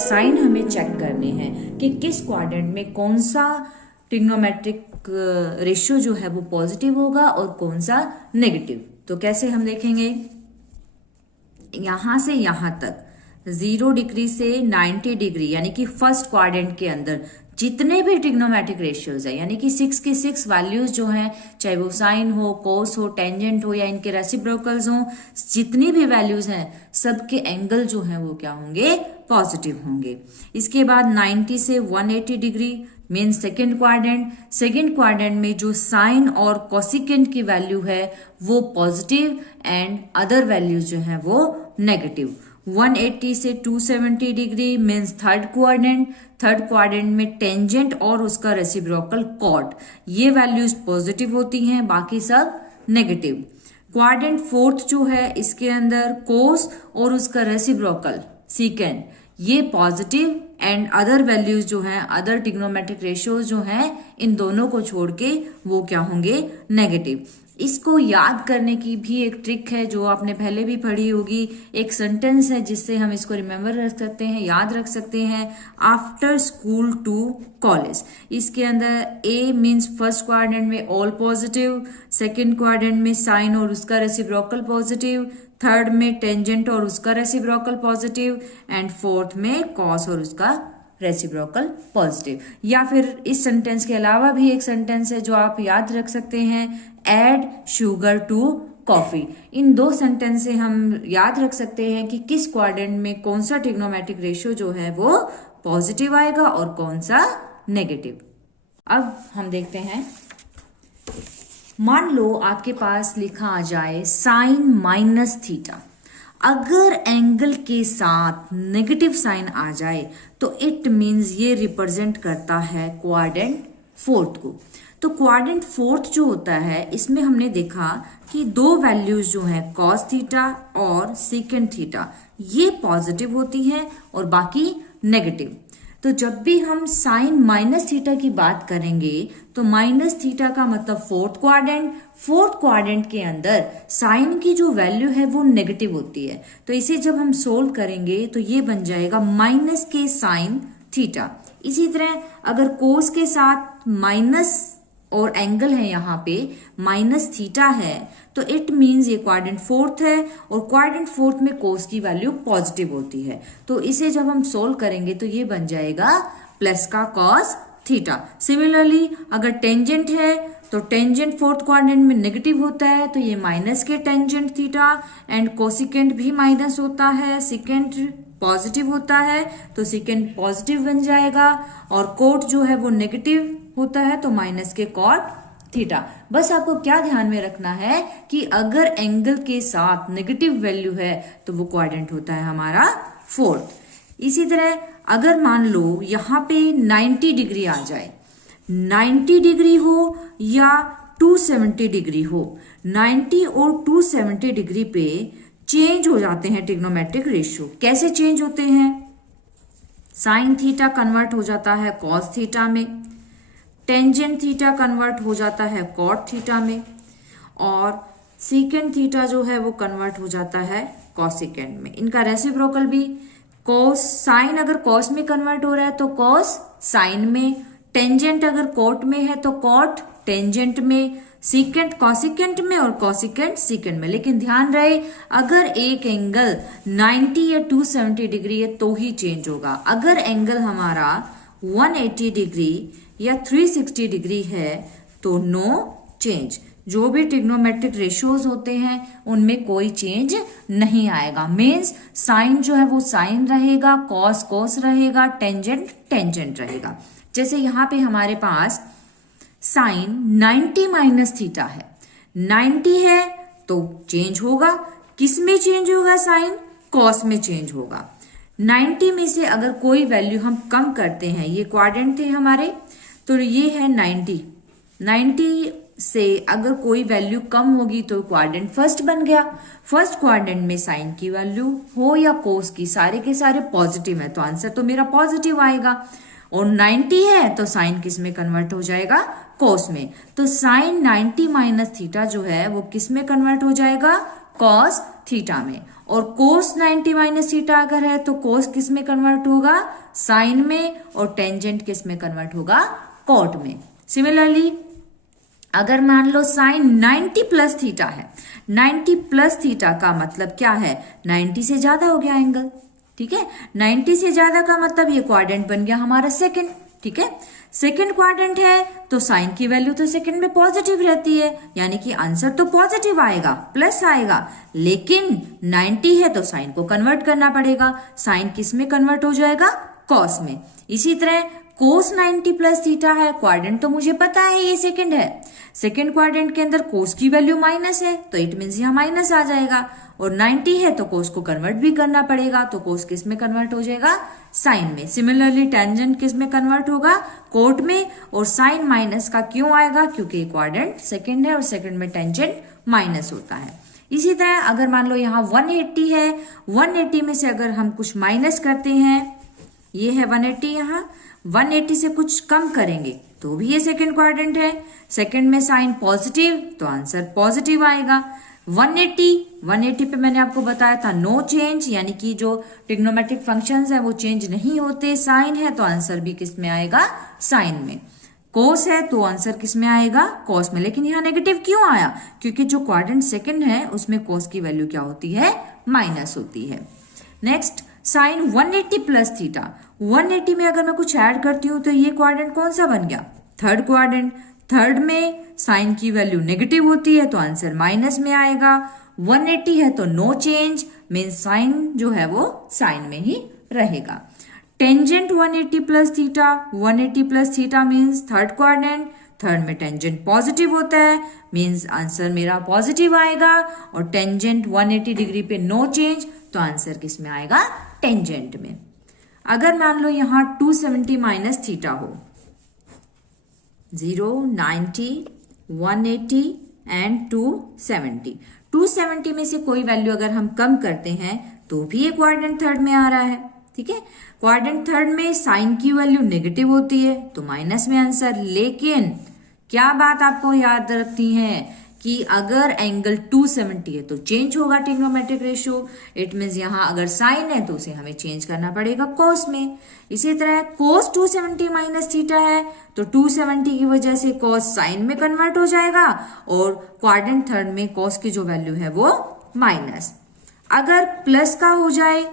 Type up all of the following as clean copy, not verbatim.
Sign हमें check करने हैं कि किस क्वाड्रेंट में कौन सा ट्रिग्नोमेट्रिक रेशियो जो है वो पॉजिटिव होगा और कौन सा नेगेटिव। तो कैसे हम देखेंगे, यहां से यहां तक 0 डिग्री से 90 डिग्री यानी कि फर्स्ट क्वाड्रेंट के अंदर जितने भी ट्रिग्नोमेट्रिक रेशियोज है, यानी कि 6 की 6 वैल्यूज जो हैं, चाहे वो साइन हो, कोस हो, टेंजेंट हो या इनके रेसिप्रोकल्स हो, जितनी भी वैल्यूज हैं सबके एंगल जो हैं वो क्या होंगे, पॉजिटिव होंगे। इसके बाद 90 से 180 डिग्री मीन सेकेंड क्वाड्रेंट में जो साइन और कोसिकेंट की वैल्यू है वो पॉजिटिव एंड अदर वैल्यूज जो है वो नेगेटिव। 180 से 270 डिग्री मीन्स थर्ड क्वाड्रेंट में टेंजेंट और उसका रेसिप्रोकल कॉट, ये वैल्यूज पॉजिटिव होती हैं, बाकी सब नेगेटिव। क्वाड्रेंट फोर्थ जो है इसके अंदर कोस और उसका रेसिप्रोकल सीकेंट ये पॉजिटिव एंड अदर वैल्यूज जो हैं, अदर ट्रिग्नोमेट्रिक रेशियोज जो हैं, इन दोनों को छोड़ के वो क्या होंगे, नेगेटिव। इसको याद करने की भी एक ट्रिक है जो आपने पहले भी पढ़ी होगी, एक सेंटेंस है जिससे हम इसको रिमेम्बर रख सकते हैं, याद रख सकते हैं। आफ्टर स्कूल टू कॉलेज, इसके अंदर ए मीन्स फर्स्ट क्वाड्रेंट में ऑल पॉजिटिव, सेकेंड क्वाड्रेंट में साइन और उसका रेसिप्रोकल पॉजिटिव, थर्ड में टेंजेंट और उसका रेसिप्रोकल पॉजिटिव एंड फोर्थ में कॉस और उसका रेसिप्रोकल पॉजिटिव। या फिर इस सेंटेंस के अलावा भी एक सेंटेंस है जो आप याद रख सकते हैं, ऐड शुगर टू कॉफी। इन दो सेंटेंस से हम याद रख सकते हैं कि किस क्वाड्रेंट में कौन सा ट्रिग्नोमेट्रिक रेशियो जो है वो पॉजिटिव आएगा और कौन सा नेगेटिव। अब हम देखते हैं, मान लो आपके पास लिखा आ जाए साइन माइनस थीटा, अगर एंगल के साथ नेगेटिव साइन आ जाए तो इट मीन्स ये रिप्रेजेंट करता है क्वाड्रेंट फोर्थ को। तो क्वाड्रेंट फोर्थ जो होता है इसमें हमने देखा कि दो वैल्यूज जो हैं कॉस थीटा और सीकेंट थीटा ये पॉजिटिव होती हैं और बाकी नेगेटिव। तो जब भी हम साइन माइनस थीटा की बात करेंगे तो माइनस थीटा का मतलब फोर्थ क्वाड्रेंट के अंदर साइन की जो वैल्यू है वो नेगेटिव होती है। तो इसे जब हम सोल्व करेंगे तो ये बन जाएगा माइनस के साइन थीटा। इसी तरह अगर कोस के साथ माइनस और एंगल है यहाँ पे माइनस थीटा है तो इट मीन्स ये क्वाड्रेंट फोर्थ है और क्वाड्रेंट फोर्थ में कोस की वैल्यू पॉजिटिव होती है। तो इसे जब हम सोल्व करेंगे तो ये बन जाएगा प्लस का कॉस थीटा। सिमिलरली अगर टेंजेंट है तो टेंजेंट फोर्थ क्वाड्रेंट में नेगेटिव होता है तो ये माइनस के टेंजेंट थीटा एंड कोसिकेंट भी माइनस होता है, सिकेंट पॉजिटिव होता है तो सिकेंट पॉजिटिव बन जाएगा और कोट जो है वो नेगेटिव होता है तो माइनस के कॉट थीटा। बस आपको क्या ध्यान में रखना है कि अगर एंगल के साथ नेगेटिव वैल्यू है तो वो क्वाड्रेंट होता है हमारा फोर्थ। इसी तरह अगर मान लो यहाँ पे 90 डिग्री आ जाए, 90 डिग्री हो या 270 डिग्री हो, 90 और 270 डिग्री पे चेंज हो जाते हैं ट्रिग्नोमेट्रिक रेशियो। कैसे चेंज होते हैं, साइन थीटा कन्वर्ट हो जाता है कॉस थीटा में, टेंजेंट थीटा कन्वर्ट हो जाता है कॉट थीटा में और सीकेंट थीटा जो है वो कन्वर्ट हो जाता है कॉसिकेंट में। इनका रेसिप्रोकल भी कॉस, साइन अगर कॉस में कन्वर्ट हो रहा है तो कॉस साइन में, टेंजेंट अगर कॉट में है तो कॉट टेंजेंट में, सीकेंट कॉसिकेंट में और कॉसिकेंट सीकेंट में। लेकिन ध्यान रहे अगर एक एंगल 90 या 270 डिग्री है तो ही चेंज होगा। अगर एंगल हमारा 180 डिग्री या 360 डिग्री है तो नो चेंज। जो भी ट्रिग्नोमेट्रिक रेशियोज होते हैं उनमें कोई चेंज नहीं आएगा। मीन्स साइन जो है वो साइन रहेगा, कॉस कॉस रहेगा, टेंजेंट टेंजेंट रहेगा। जैसे यहाँ पे हमारे पास साइन 90 माइनस थीटा है, 90 है तो चेंज होगा, किस में चेंज होगा, साइन कॉस में चेंज होगा। 90 में से अगर कोई वैल्यू हम कम करते हैं, ये क्वाड्रेंट थे हमारे तो ये है 90 से अगर कोई वैल्यू कम होगी तो क्वाड्रेंट फर्स्ट बन गया। फर्स्ट क्वाड्रेंट में साइन की वैल्यू हो या कोस की, सारे के सारे पॉजिटिव है तो आंसर तो मेरा पॉजिटिव आएगा। और 90 है तो साइन किस में कन्वर्ट हो जाएगा, कोस में। तो साइन 90 माइनस थीटा जो है वो किस में कन्वर्ट हो जाएगा, कॉस थीटा में। और कोस 90 माइनस थीटा अगर है तो कोस किस में कन्वर्ट होगा, साइन में, और टेंजेंट किस में कन्वर्ट होगा, कॉट में। सिमिलरली अगर मान लो साइन 90 प्लस थीटा है, 90 प्लस थीटा का मतलब क्या है, 90 से ज्यादा हो गया एंगल, ठीक है, 90 से ज्यादा का मतलब ये क्वाड्रेंट बन गया हमारा सेकंड, ठीक है, सेकंड क्वाड्रेंट है तो साइन की वैल्यू तो सेकंड में पॉजिटिव रहती है, यानी कि आंसर तो पॉजिटिव आएगा, प्लस आएगा, लेकिन 90 है तो साइन को कन्वर्ट करना पड़ेगा, साइन किस में कन्वर्ट हो जाएगा, कॉस में। इसी तरह कोस 90 प्लस थीटा है, क्वाड्रेंट तो मुझे पता है ये सेकंड है, सेकंड क्वाड्रेंट के अंदर कोस की वैल्यू माइनस है तो इट मीन्स यहाँ माइनस आ जाएगा, और 90 है तो कोस को कन्वर्ट भी करना पड़ेगा, तो कोस किस में कन्वर्ट हो जाएगा, साइन में। सिमिलरली टेंजेंट किस में कन्वर्ट होगा, कोट में, और साइन माइनस का क्यों आएगा, क्योंकि क्वाड्रेंट सेकंड है और सेकंड में टेंजेंट माइनस होता है। इसी तरह अगर मान लो यहाँ 180 है, 180 में से अगर हम कुछ माइनस करते हैं, ये है 180, यहाँ 180 से कुछ कम करेंगे तो भी ये सेकंड क्वाड्रेंट है, सेकंड में साइन पॉजिटिव तो आंसर पॉजिटिव आएगा। 180 पे मैंने आपको बताया था नो चेंज, यानी कि जो ट्रिग्नोमेट्रिक फंक्शंस है वो चेंज नहीं होते, साइन है तो आंसर भी किस में आएगा, साइन में। कोस है तो आंसर किस में आएगा, कोस में। लेकिन यहाँ नेगेटिव क्यों आया, क्योंकि जो क्वाड्रेंट सेकंड है उसमें कोस की वैल्यू क्या होती है, माइनस होती है। नेक्स्ट साइन 180 प्लस थीटा, 180 में अगर मैं कुछ ऐड करती हूँ तो ये क्वाड्रेंट कौन सा बन गया, थर्ड क्वाड्रेंट, थर्ड में साइन की वैल्यू नेगेटिव होती है तो आंसर माइनस में आएगा। 180 है तो नो चेंज, मीन्स साइन जो है वो साइन में ही रहेगा। Tangent 180 plus theta, 180 plus theta means third quadrant, third में टेंजेंट पॉजिटिव होता है, मीन्स आंसर मेरा पॉजिटिव आएगा, और टेंजेंट 180 डिग्री पे नो चेंज तो आंसर किस में आएगा, टेंजेंट में। अगर मान लो यहाँ 270 माइनस थीटा हो, 0, 90, 180 एंड 270, 270 में से कोई वैल्यू अगर हम कम करते हैं तो भी ये क्वाड्रेंट थर्ड में आ रहा है, ठीक है। क्वाड्रेंट थर्ड में साइन की वैल्यू नेगेटिव होती है तो माइनस में आंसर। लेकिन क्या बात आपको याद रखनी है कि अगर एंगल 270 है तो चेंज होगा ट्रिग्नोमेट्रिक रेशियो, इट मीन्स यहाँ अगर साइन है तो उसे हमें चेंज करना पड़ेगा कोस में। इसी तरह कोस 270 माइनस थीटा है तो 270 की वजह से कोस साइन में कन्वर्ट हो जाएगा, और क्वाड्रेंट थर्ड में कोस की जो वैल्यू है वो माइनस। अगर प्लस का हो जाए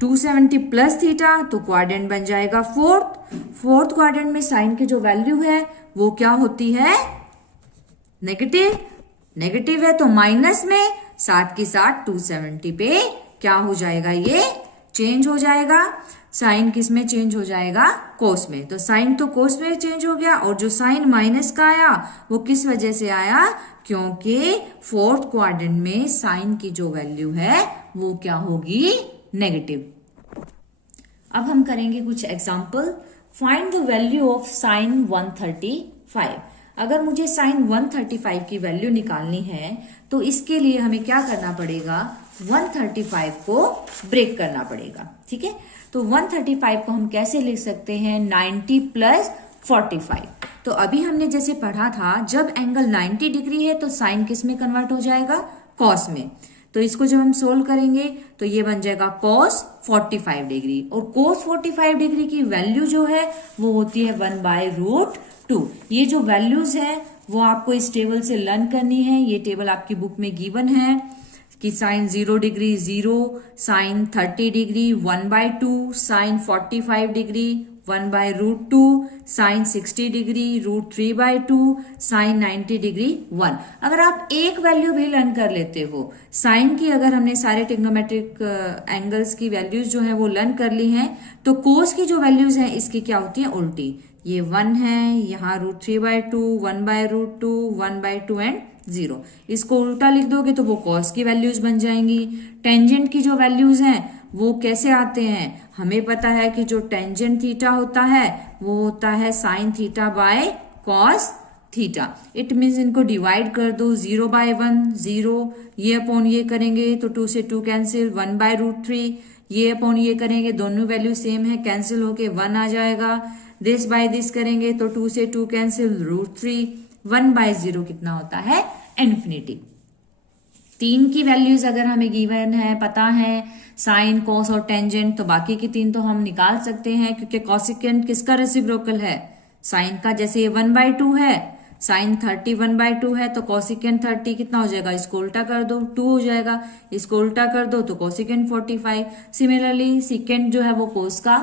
270 प्लस थीटा तो क्वाड्रेंट बन जाएगा फोर्थ क्वाड्रेंट में साइन की जो वैल्यू है वो क्या होती है, नेगेटिव है तो माइनस में, साथ के साथ 270 पे क्या हो जाएगा, ये चेंज हो जाएगा, साइन किस में चेंज हो जाएगा, कोस में। तो साइन तो कोस में चेंज हो गया, और जो साइन माइनस का आया वो किस वजह से आया, क्योंकि फोर्थ क्वाड्रेंट में साइन की जो वैल्यू है वो क्या होगी, नेगेटिव। अब हम करेंगे कुछ example. Find the value of sine 135। अगर मुझे साइन 135 की वैल्यू निकालनी है तो इसके लिए हमें क्या करना पड़ेगा, 135 को ब्रेक करना पड़ेगा, ठीक है। तो 135 को हम कैसे लिख सकते हैं, 90 प्लस 45। तो अभी हमने जैसे पढ़ा था जब एंगल 90 डिग्री है तो साइन किस में कन्वर्ट हो जाएगा, कॉस में। तो इसको जब हम सोल्व करेंगे तो ये बन जाएगा कॉस 45 डिग्री, और कॉस 45 डिग्री की वैल्यू जो है वो होती है 1/√2। ये जो वैल्यूज है वो आपको इस टेबल से लर्न करनी है। ये टेबल आपकी बुक में गिवन है कि sine 0 degree 0, sine 30 degree 1/2, sine 45 degree 1/√2, sine 60 degree √3/2, sine 90 degree 1। अगर आप एक वैल्यू भी लर्न कर लेते हो साइन की, अगर हमने सारे ट्रिग्नोमेट्रिक एंगल्स की वैल्यूज जो है वो लर्न कर ली हैं, तो कोस की जो वैल्यूज हैं इसकी क्या होती है, उल्टी। ये 1 है, यहाँ √3/2, 1/√2, 1/2 एंड 0। इसको उल्टा लिख दोगे तो वो कॉस की वैल्यूज बन जाएंगी। टेंजेंट की जो वैल्यूज हैं वो कैसे आते हैं, हमें पता है कि जो टेंजेंट थीटा होता है वो होता है sine theta by cos theta. It means इनको डिवाइड कर दो, 0/1 0, ये अपॉन ये करेंगे तो 2 से 2 कैंसिल, 1/√3, ये अपॉन ये करेंगे दोनों वैल्यू सेम है, कैंसिल होके 1 आ जाएगा। दिस बाय दिस करेंगे तो 2 से 2 कैंसिल, √3, 1/0 कितना होता है, इन्फिनिटी। तीन की वैल्यूज अगर हमें गिवन है, पता है, साइन, कॉस और टेंजेंट, तो बाकी की तीन तो हम निकाल सकते हैं, क्योंकि कॉसिकेंट किसका रेसिप्रोकल है, साइन का। जैसे ये 1/2 है, साइन 30 1/2 है, तो कॉसिकेंट 30 कितना हो जाएगा, इसको उल्टा कर दो 2 हो जाएगा, इसको उल्टा कर दो तो कॉसिकेंट 45। सिमिलरली सिकेंट जो है वो कोस का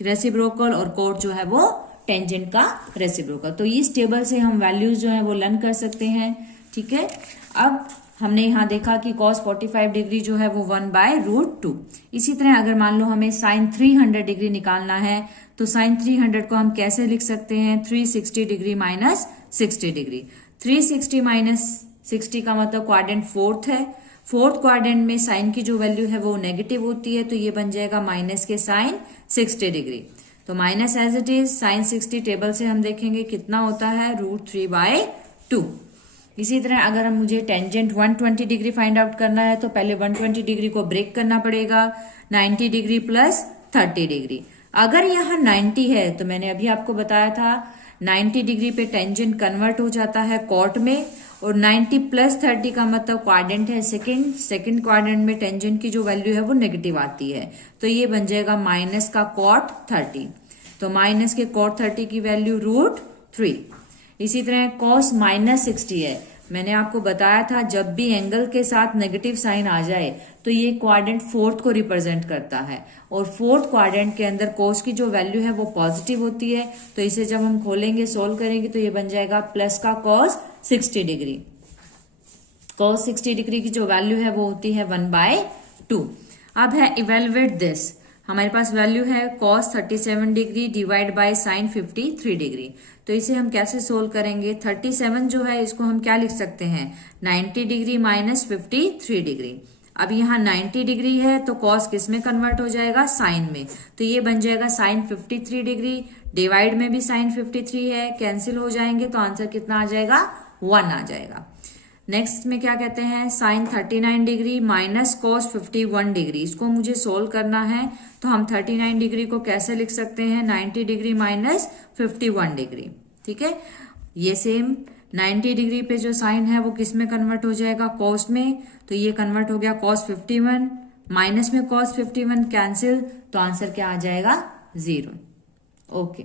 रेसिप्रोकल और कोट जो है वो टेंजेंट का रेसिप्रोकल। तो इस टेबल से हम वैल्यूज जो है वो लर्न कर सकते हैं। ठीक है, अब हमने यहाँ देखा कि cos 45 डिग्री जो है वो 1/√2। इसी तरह अगर मान लो हमें साइन 300 डिग्री निकालना है, तो साइन 300 को हम कैसे लिख सकते हैं, 360 डिग्री माइनस 60 डिग्री। 360 माइनस 60 का मतलब क्वाड्रेंट फोर्थ है, फोर्थ क्वाड्रेंट में साइन की जो वैल्यू है वो नेगेटिव होती है, तो ये बन जाएगा माइनस के साइन 60 डिग्री। तो minus as it is, sine 60 table से हम देखेंगे कितना होता है, √3/2। इसी तरह अगर हम मुझे टेंजेंट 120 डिग्री फाइंड आउट करना है, तो पहले 120 डिग्री को ब्रेक करना पड़ेगा, 90 डिग्री प्लस 30 डिग्री। अगर यहाँ 90 है, तो मैंने अभी आपको बताया था 90 डिग्री पे टेंजेंट कन्वर्ट हो जाता है कॉट में, और 90 प्लस 30 का मतलब क्वाड्रेंट है सेकंड क्वाड्रेंट में टेंजेंट की जो वैल्यू है वो नेगेटिव आती है, तो ये बन जाएगा माइनस का कॉट 30। तो माइनस के कॉट 30 की वैल्यू √3। इसी तरह कॉस माइनस 60 है, मैंने आपको बताया था जब भी एंगल के साथ नेगेटिव साइन आ जाए तो ये क्वाड्रेंट फोर्थ को रिप्रेजेंट करता है, और फोर्थ क्वाड्रेंट के अंदर कॉस की जो वैल्यू है वो पॉजिटिव होती है, तो इसे जब हम खोलेंगे सोल्व करेंगे तो ये बन जाएगा प्लस का कॉस 60 डिग्री। कॉस 60 डिग्री की जो वैल्यू है वो होती है 1/2। अब है इवेलुएट दिस, हमारे पास वैल्यू है cos 37 degree divide by sine 53 degree. तो इसे हम कैसे सोल्व करेंगे, 37 जो है इसको हम क्या लिख सकते हैं, 90 डिग्री माइनस 53 डिग्री। अब यहाँ 90 डिग्री है तो cos किस में कन्वर्ट हो जाएगा, साइन में, तो ये बन जाएगा साइन 53 डिग्री, डिवाइड में भी साइन 53 है, कैंसिल हो जाएंगे तो आंसर कितना आ जाएगा, 1 आ जाएगा। नेक्स्ट में क्या कहते हैं, sine 39 degree minus cos 51 degree, इसको मुझे सोल्व करना है, तो हम 39 डिग्री को कैसे लिख सकते हैं, 90 डिग्री माइनस 51 डिग्री। ठीक है, ये सेम 90 डिग्री पे जो साइन है वो किस में कन्वर्ट हो जाएगा, कॉस में, तो ये कन्वर्ट हो गया कॉस 51, माइनस में कॉस 51 कैंसिल, तो आंसर क्या आ जाएगा, 0। ओके।